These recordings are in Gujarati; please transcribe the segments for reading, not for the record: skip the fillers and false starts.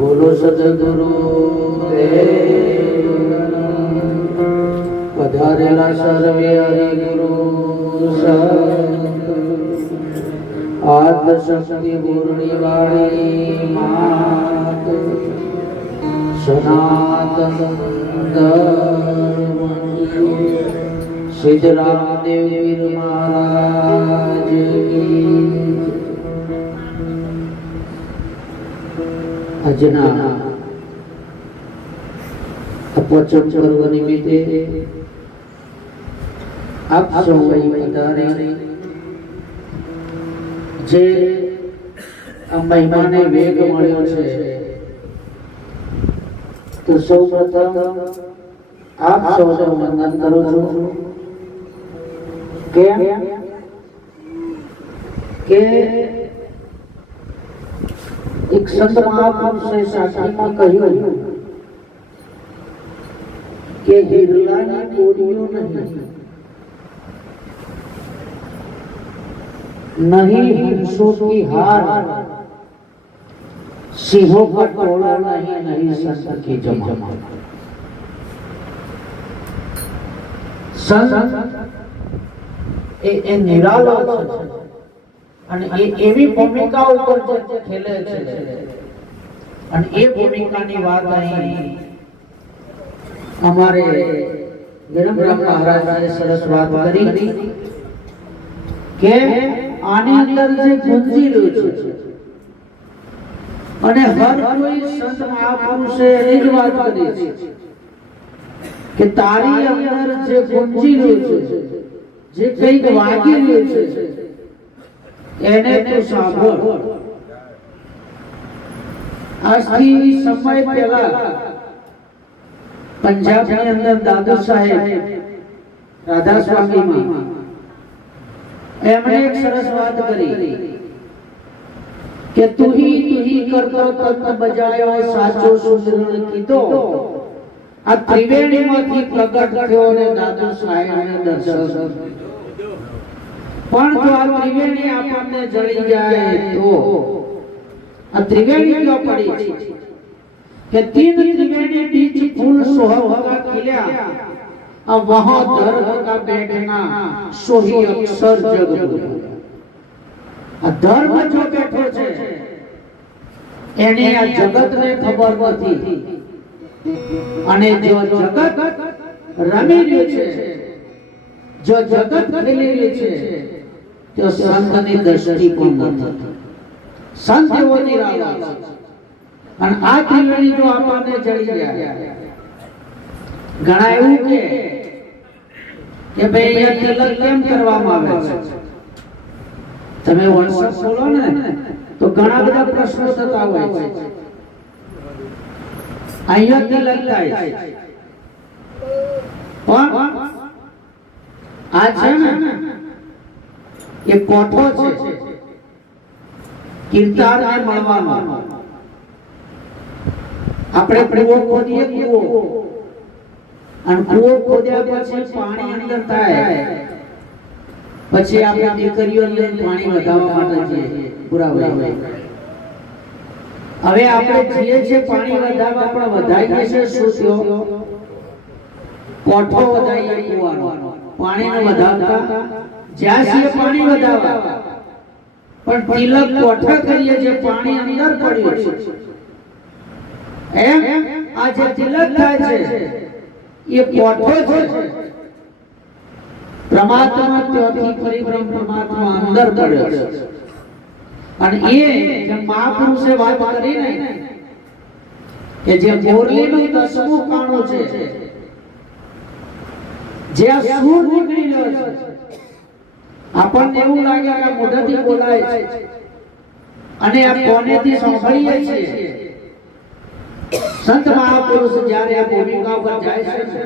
બોલો સદગુરુ પધારેલા સર્વે હરિગુરુ આદ શક્તિ પૂર્ણી વાળી માત સનાતન ધર્મ સિદ્ધરામદેવ વીર મહારાજ આજના અપોચમ પર્વ નિમિત્તે આપ સૌ પધારે જે આ મહિમાને વેગ મળ્યો છે તો સૌ પ્રથમ આપ સૌને વંદન કરું છું કે એક સંત મહાપુરુષે શાસ્ત્રીમાં કહ્યું કે હિરલાની કોડીઓ नहीं हंसों की हार सिंहों का टोला नहीं संत की जमा संत ए निरालो અને એવી ભૂમિકા ઉપર ખેલે છે અને એ ભૂમિકાની વાત અહીં અમારે વિરમરામ મહારાજે સરસ વાત કરી કે આની અંદર જે ગુંજીલું છે અને હર કોઈ સંત મહાપુરુષે એ જ વાત કરી છે કે તારી અંદર જે ગુંજીલું છે જે કંઈક વાગી રહ્યું છે એને તું સાંભળ આજથી સમય પહેલા પંજાબની અંદર દાદુ સાહેબ રાધા સ્વામીમાં એમણે એક સરસ વાત કરી કે તુહી કરતો તત બજાયો સાચો સુંદર કીધો આ ત્રિવેણીમાંથી પ્રગટ થયો અને દાદુ સાહેબને દર્શન પણ જો આ ત્રિવેણી આપણને જળી જાય તો આ ત્રિવેણી ક્યાં પડી કે तीन त्रिवेणी बीच फूल सोहगा खिला अब वहां धर्म का बैठना सोही अक्षर जग आ धर्म जो बैठो छे एने आ जगत ने खबर નથી અને જો જગત રમી રહ્યું છે જો જગત ખેલી રહ્યું છે તો સંતની દ્રષ્ટિ પણ નથી સંત એવો નિરાલા છે અને આ ત્રિવેણી જો આપણને જડી જાય ઘણા એવું કે ભાઈ અહીંયા તિલક કેમ કરવામાં આવે છે તમે વોટ્સએપ ખોલો ને તો ઘણા બધા પ્રશ્નો થતા હોય છે અહીંયા તિલક થાય પણ આ છે ને એ કોઠો છે કીર્તારને મળવાનો આપણે કૂવો ખોદીએ કૂવો અને કૂવો ખોદ્યા પછી પાણી અંદર થાય પછી આપણે દીકરીઓને પાણી વધારવા માટે જઈએ પૂરા હોય હવે આપણે જઈએ છીએ પાણી વધારવા પણ વધારીએ છે શું થયો કોઠો વધારીએ કૂવાનો પાણીને વધારતા જ્યાં છીએ પાણી વધારવા પણ તિલક કોઠા કરીએ જે પાણી અંદર પડ્યું છે એમ આ જે તિલક થાય છે એ કોઠો છે પરમાત્મા ત્યાંથી ફરી પરમાત્મા અંદર પડ્યો છે અને એ જે મહાપુરુષે વાત કરી ને કે જે મોરલીનું 10મું કાણું છે જે આ સૂર નીકળી રહ્યો છે આપણને એવું લાગે કે મોઢાથી બોલાય છે અને આ કોનેથી સાંભળીએ છીએ संत महापुरुष જ્યારે આ ભૂમિકા પર જાય છે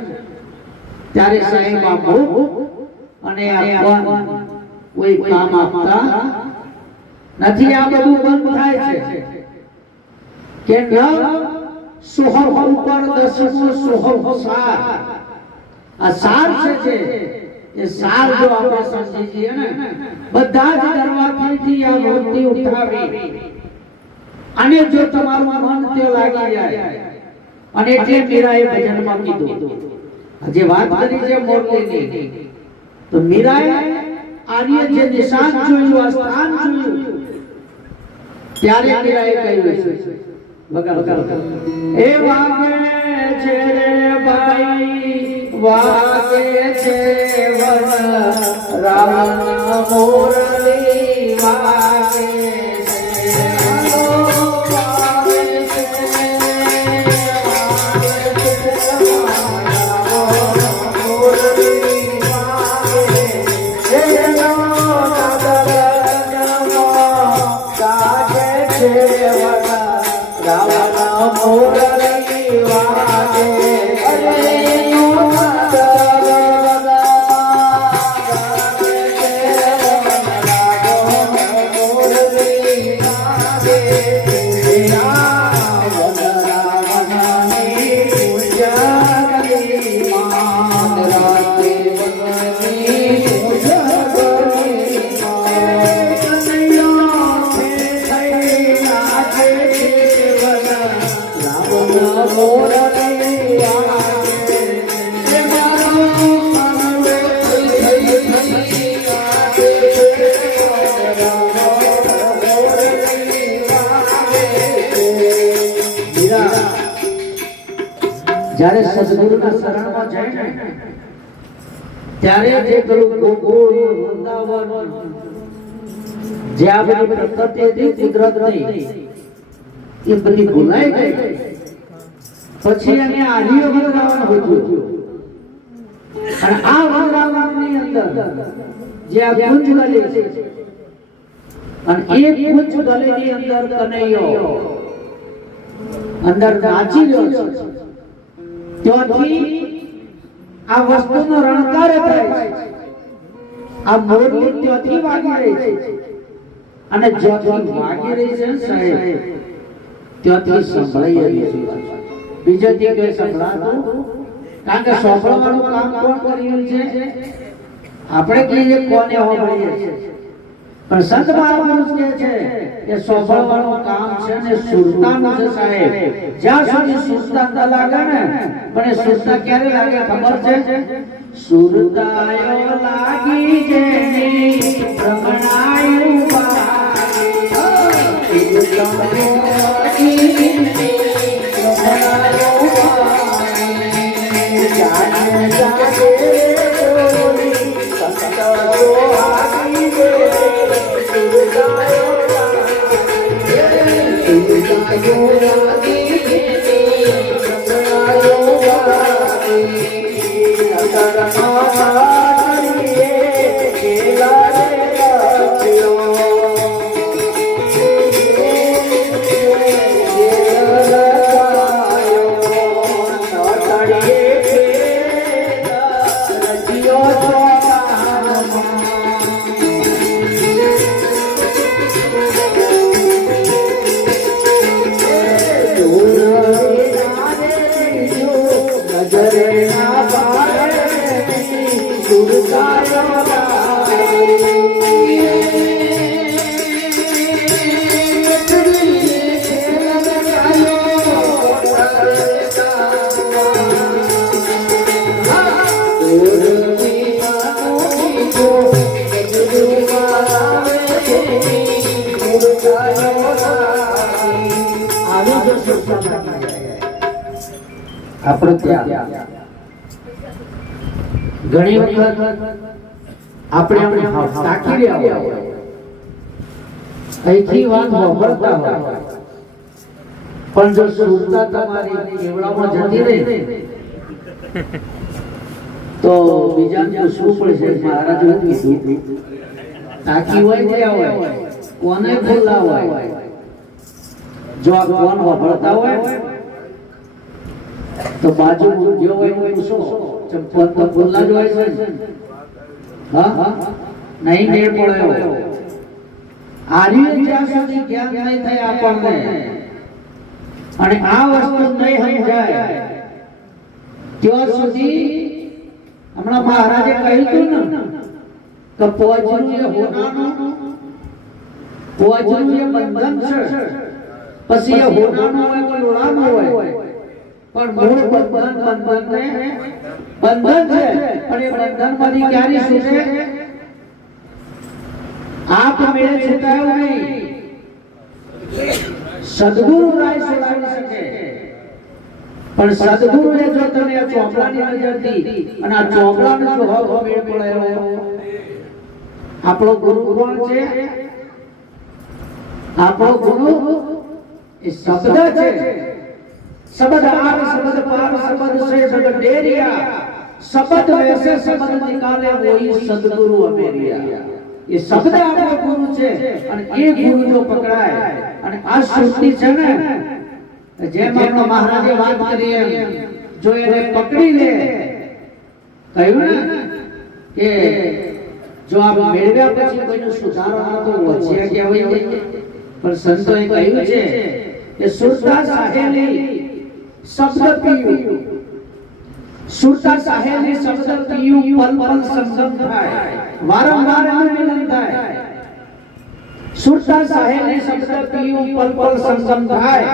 ત્યારે સાહેબ આપો અને આપવા કોઈ કામ આપતા નથી આ બધું બંધ થાય છે કે ન સોહમ ઉપર 10મો સોહમ સાર આ સાર છે એ સાર જો આપણે સમજીએ ને બધા જ દરવાજાથી આ મૂર્તિ ઉઠાવી અને જો તમારું મન તે લાગી જાય અને એટલે મીરાએ ભજનમાં કીધું આજે વાત કરી છે મોરલીની તો મીરાએ આની જે નિશાન જોયું આ સ્થાન જોયું ત્યારે મીરાએ કહ્યું છે બગા એ વાગે છે રે ભાઈ વાગે છે વન રાવણ મોરલી વાગે જ્યારે સદગુરુના શરણમાં જાય ને ત્યારે જે પેલું ગોકુળ વૃંદાવન જે આ બધી પ્રકૃતિ હતી કુદરતની એ બધી ભૂલાઈ ગઈ પછી એને આલિયો વૃંદાવન હોતું અને આ વૃંદાવનની અંદર જે આ કુંજ ગલી છે અને એ કુંજ ગલીની અંદર કનૈયો અંદર નાચી રહ્યો છે ત્યાંથી આ વસ્તુનો રણકાર થાય છે આ મોરલી ત્યાંથી વાગી રહી છે અને જ્યાંથી વાગી રહી છે સાહેબ ત્યાંથી સંભળાઈ રહી છે બીજેથી કઈ સંભળાતું કારણ કે સાંભળવાનું કામ કોણ કરી રહ્યું છે આપણે કહીએ કોને સાંભળીએ છીએ પણ સંત મહાપુરુષ કહે છે કે સાંભળવાનું કામ છે ને સુરતાનું છે સાહેબ જ્યાં સુધી સુરતા ન લાગે ને પણ એ સુરતા ક્યારે લાગે ખબર છે સુરતાયો લાગી જેની ભ્રમણાયું આપણે ત્યાં ઘણી વખત આપણે તાકી રહ્યા હોય અહીંથી વાત સાંભળતા હોય પણ જો સુરતા તમારી કેવડામાં જતી રહે તો બીજાને પૂછવું પડશે મહારાજ એવું કીધું તાકી હોય ત્યાં હોય કોને ખુલ્લા હોય જો આ કોણ સાંભળતા હોય તો બાજુ જો હોય પૂછો ચંપલ તો ખુલ્લા જ હોય છે હા નહીં મેળ પડ્યો આર્ય જ્યાં સુધી જ્ઞાન નહીં થાય આપણને અને આ વસ્તુ નહીં સમજાય ત્યાં સુધી હમણાં મહારાજે કહ્યું હતું ને કે પોજનું એ હોનાનું પોજનું એ બંધન છે પછી એ હોનાનો હોય કે લોડાનો હોય પણ મૂળ બંધન બંધન છે પણ એ બંધનમાંથી ક્યારે છૂટે આપ મેળે છૂટાયો નહીં સદગુરુ રાય છોડાવી શકે પણ સદગુરુએ જો તમે આ ચોપડાની નજરથી અને આ ચોપડાનો જો હક મેળ પડાયો આપણો ગુરુ કોણ છે આપણો ગુરુ એ શબ્દ છે शब्द आर शब्द पार शब्द से शब्द डेरिया शब्द वैसे शब्द निकाले वही सदगुरु अमेरिया ये शब्द आपको गुरु छे અને એ ગુરુ જો પકડાય અને આ સૃષ્ટિ છે ને જેમ આપણો મહારાજે વાત કરી એમ જો એને પકડી લે કહ્યું ને કે જો આપ મેળવ્યા પછી કોઈનો સુધારો ન તો વચ્ચે કહેવાય પણ સંતોએ કહ્યું છે કે સુરતા સાહેલી शब्द पीयू सुरता साहेली शब्द पीयू पल पल संगम थाय वारंवार मिलन थाय सुरता साहेली शब्द पीयू पल पल संगम थाय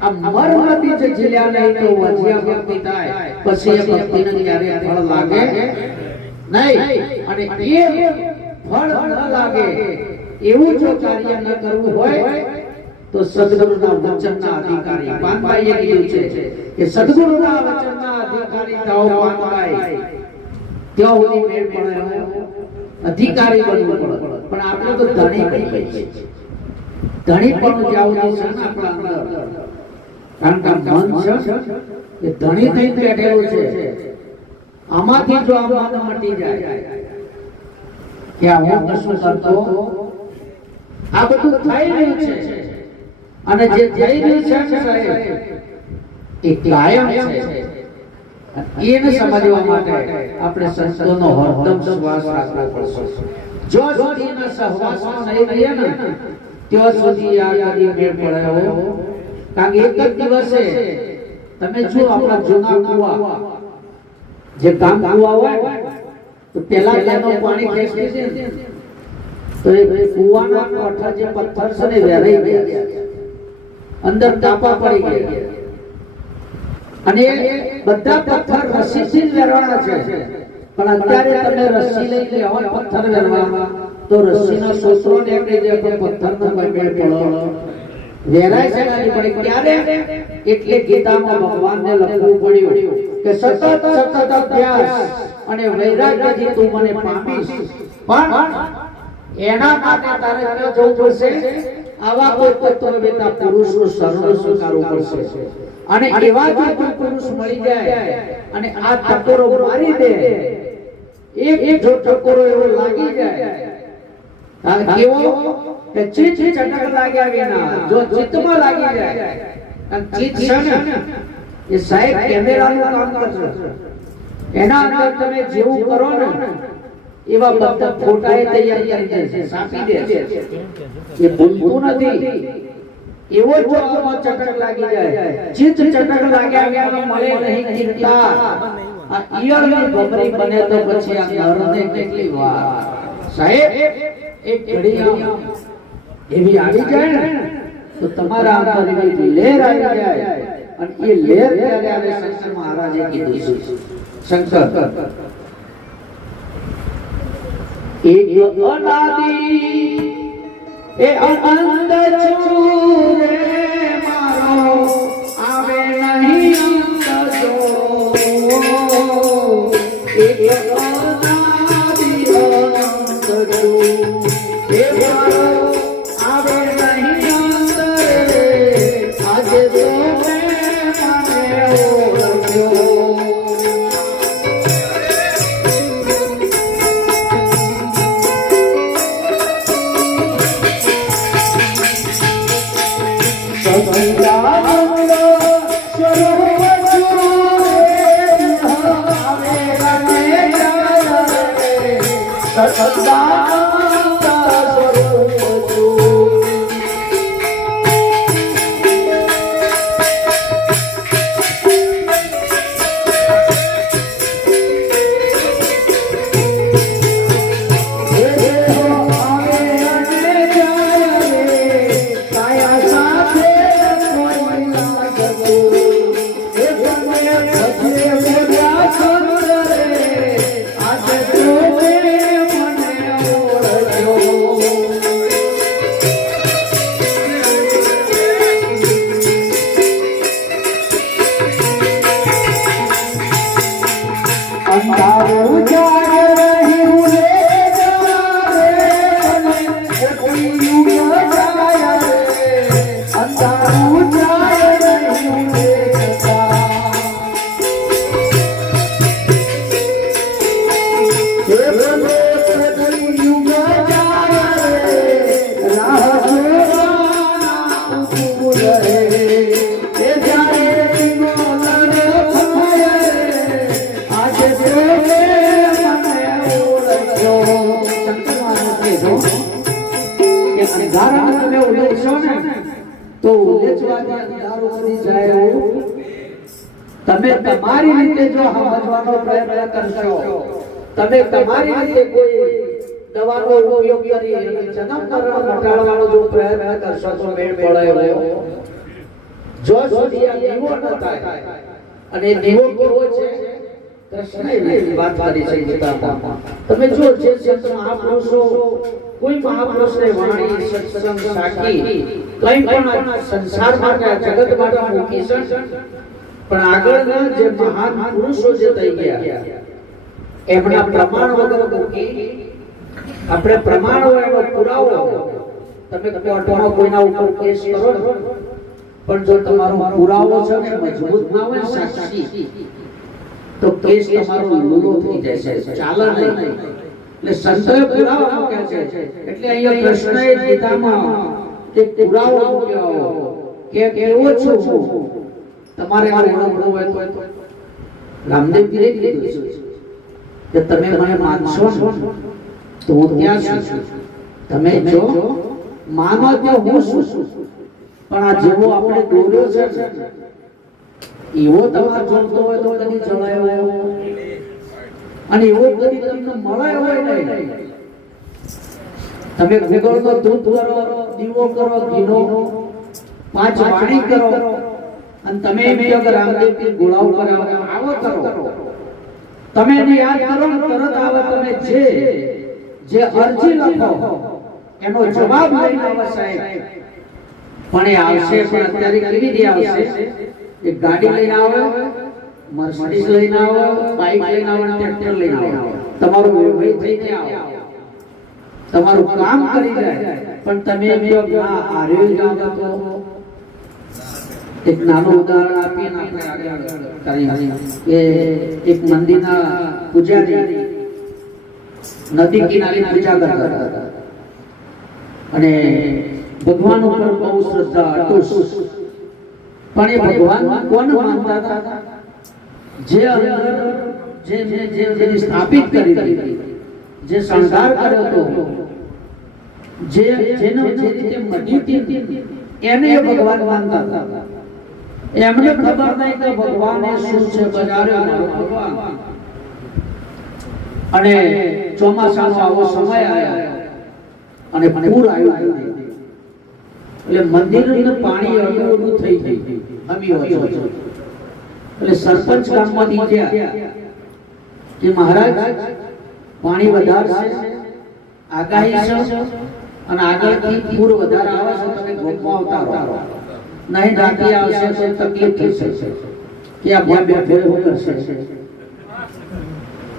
अब मरमती जे जिल्या नहीं तो वजिया भक्ति थाय પછી એ ભક્તિને ક્યારે ફળ લાગે નહીં અને એ ફળ ન લાગે એવું જો કાર્ય ન કરવું હોય तो सद्गुरुना वचनना अधिकारी पानबाईए कीधुं छे के सद्गुरुना वचनना अधिकारी थाओ पानबाई त्यां सुधी मेळ पड़े अधिकारी बनવું પડે પણ આપણે તો ધણી બની ગઈ છે ધણી પણ જાવું છે ને આપણા અંદર કારણ કે મન છે એ ધણી થઈને બેઠેલું છે આમાંથી જો આ મન મટી જાય કે આ હું કશું કરતો આ બધું થઈ રહ્યું છે અને જે થઈ રહ્યું છે સાહેબ એ કાયમ છે એને સમજવા માટે આપણે સંતોનો હરદમ શ્વાસ રાખવો પડશે જો સુધી એના સહવાસમાં નહીં રહીએ ને ત્યાં સુધી આ કદી મેળ પડ્યો કારણ કે એક જ દિવસે તમે જો આપણા જૂના કુવા જે ગામ કુવા હોય તો પહેલા તેનું પાણી ખેંચી છે તો એ કુવાના કોઠા જે પથ્થર છે ને વેરાઈ ગયા અંદર કાપા પડી ગયા અને બધા પથ્થર રસ્સીથી જ વેરવાના છે પણ અત્યારે તમે રસ્સી લઈને આવો પથ્થર વેરવા તો રસ્સીનો સોસરો નીકળી જાય તો પથ્થરનો કોઈ મેળ પડો વેરાય છે નહીં પડી ક્યારે એટલે ગીતામાં ભગવાનને લખવું પડ્યું કે સતત સતત અભ્યાસ અને વૈરાગ્યથી તું મને પામીશ પણ એના માટે તારે ક્યાં જવું પડશે આવા કોઈ તત્વ બેટા પુરુષનો શરણ સ્વીકારવું પડશે અને એવા જો કોઈ પુરુષ મળી જાય અને આ ટકોરો મારી દે એક જો ટકોરો એવો લાગી જાય આ કેવો કે ચિત્ત ચટક લાગ્યા વિના જો ચિત્તમાં લાગી જાય અને ચિત્ત છે ને એ સાહેબ કેમેરાનું કામ કરશે એના અંદર તમે જેવું કરો ને એવા બધા ફોટાએ તૈયાર કરી દે છે સાપી દે છે એ ભૂલતું નથી એવો જો આમાં ચટક લાગી જાય ચિત્ત ચટક લાગ્યા વિના મળે નહીં ચિંતા આ ઈયળની ભમરી બને તો પછી આ નરને કેટલી વાર સાહેબ એક ઘડી એવી આવી જાય ને તો તમારા અંતરની લહેર આવી જાય અને એ લહેર ત્યારે આવે શંકર મહારાજે કીધું છે શંકર एक अनादि ए अनंत चूरे मारो आवे नहीं अंत जो एक अनादि अनंत चूरे मारो आवे नहीं अंत आज तो मैं ओळख्यो સુધી જાય એવું તમે તમારી રીતે જો સમજવાનો પ્રયત્ન કરશો, તમે તમારી રીતે કોઈ દવાનો ઉપયોગ કરી અને જન્મ મરણ ઘટાડવાનો જો પ્રયત્ન કરશો તો મેળ પડે એવો. જો સુધી આ દીવો ન થાય, અને દીવો કેવો છે કૃષ્ણએ વાત કરી છે ગીતામાં. તમે જો જે સંત મહાપુરુષો કોઈ મહાપુરુષને વાણી સત્સંગ સાખી કંઈ પણ સંસાર માટે જગત માટે મૂકી છે, પણ આગળના જે મહાન પુરુષો જે થઈ ગયા એમના પ્રમાણ વગર મૂકી આપણે પ્રમાણ હોય એનો પુરાવો તમે કોર્ટમાં કોઈના ઉપર કેસ કરો પણ જો તમારો પુરાવો છે ને મજબૂત ના હોય સાક્ષી તો કેસ તમારો લૂલો થઈ જાય છે, ચાલે નહીં. એટલે સંતોએ પુરાવો મૂક્યા છે. એટલે અહીંયા કૃષ્ણએ ગીતામાં એક પુરાવો મૂક્યો કે કેવો છું તમારે ઓળખવું હોય તો રામદેવજીએ કીધું કે તમે મને માનશો તો હું ત્યાં છું, તમે જો માનો તો હું છું, પણ આ જેવો આપણે દોર્યો છે એવો તમારે જોડતો હોય તો કદી જળાયો અને એવો કદી તમને મળે હોય નહીં. તમે ભૂગોળનો ધૂપ કરો, દીવો કરો, ઘીનો 5 વાણી કરો અને તમે એમ કહો કે રામદેવજી ગોળા ઉપર આવો કરો, તમે એને યાદ કરો તરત આવે. તમે જે અરજી લખો એનો જવાબ લઈને આવે સાહેબ, પણ એ આવશે. પણ અત્યારે કેવી રીતે આવશે? એક ગાડી લઈને આવે, મર્સિડીઝ લઈને આવે, બાઇક લઈને આવે, ટ્રેક્ટર લઈને આવે, તમારું વ્યવહાર થઈ જાય, તમારું કામ કરી જાય. પણ તમે એમ કહો કે આ આર્યો જાવ તો એક નાનું ઉદાહરણ આપીને આપણે આગળ કે એક મંદિરના પૂજારી નદી કિનારે પૂજા કરતા હતા અને ભગવાન ઉપર બહુ શ્રદ્ધા અટૂટ. પણ એ ભગવાન કોને માનતા હતા? જે અંદર જે સ્થાપિત કરી હતી, જે શણગાર કર્યો હતો, જેનો જે રીતે મધ્યથી એને એ ભગવાન માનતા હતા. એમને ખબર નહીં કે ભગવાન એ શું છે, બજારે ભગવાન. અને ચોમાસાનો આવો સમય આવ્યો અને પૂર આવ્યું, એટલે મંદિરનું પાણી અડધું થઈ ગયું. એટલે સરપંચ ગામમાંથી ગયા કે મહારાજ પાણી વધારશે, આગાહી છે અને આગળથી પૂર વધારે આવે છે, તમે ગોપમાં અવતારો નહીં, રાત્રિ આવશે તો તકલીફ થશે કે આ ભાઈ બેઠો એવું કરશે,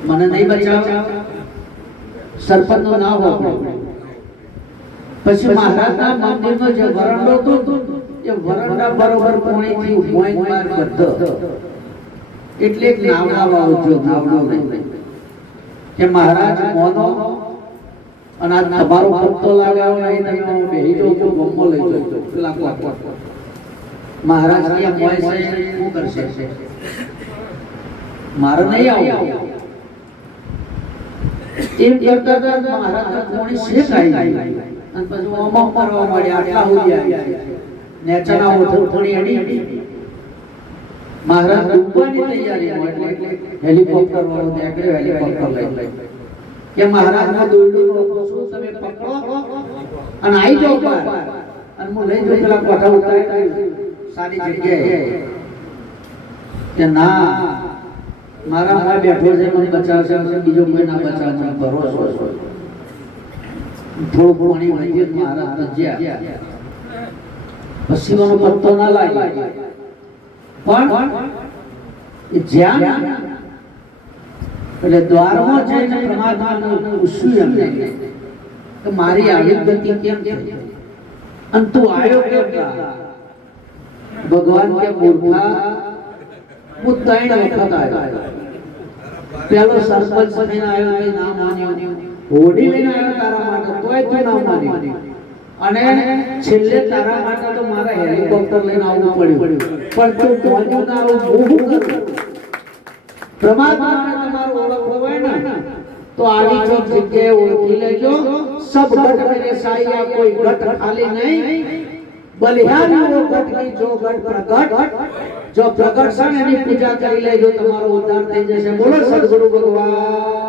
મને નહીં બચાવ. સરપંચનું નામ વાપરો. પછી મહારાજના મંદિરનો જે વરંડો હતો એ વરંડા બરોબર પાણીથી મોઈન માર કરતો. એટલે એક નાવડા વાવજો, નાવડો નહીં કે મહારાજ મોનો અને આ તમારો પત્તો લગાવો નહીં, તમે બેહી જાઓ તો ગમો લઈ જાઓ. મહારાજ કે મોય છે શું કરશે? મારે નહીં આવું. એમ કરતા કરતા મહારાજ કોણી શેક આવી અને પછી ઓમો કરવા મળ્યા. આટલા સુધી આવ્યા નેચાના ઓઠો થોડી અડી મહારાજ ડૂબવાની તૈયારી એટલે હેલિકોપ્ટર વાળો ત્યાં હેલિકોપ્ટર લઈ કે મહારાજના દોરડું શું તમે પકડો અને આવી જાઓ બહાર અને હું લઈ જાઉં પેલા કોઠા ઉતારી સારી જગ્યાએ કે ના મારા માં બેઠો છે, મને બચાવશે, બીજો કોઈ ના બચાવે, મને ભરોસો છે. થોડું પાણી વહી મહારાજ ભજ્યા, પછીનો પત્તો ના લાગે. પણ જ્યાં એટલે દ્વારમાં જઈને પરમાત્માને પૂછ્યું એમને કે મારી આવી ગતિ કેમ છે અને તું આવ્યો કેમ? ભગવાન કે મૂર્ખા હું 3 વખત આવ્યો. પેલો સરપંચ થઈને આવ્યો તે ના માન્યો, હોડી લઈને આવ્યો તારા માટે તોય તું ના માન્યો, અને છેલ્લે તારા માટે તો મારા હેલિકોપ્ટર લઈને આવવું પડ્યું. પણ તું માન્યો ના આવું બહુ કર. પરમાત્માને તમારો ઓળખવો હોય ને તો આવી જો જગ્યાએ ઓળખી લેજો. સબ ઘટ મેરે સાયા, કોઈ ઘટ ખાલી નહીં. બલિહારીઓ ઘટની જો ઘટ પ્રગટ જો પ્રગટ છે ને એની પૂજા કરી લેજો તમારો ઉદ્ધાર થઈ જશે. બોલો સદગુરુ ભગવાન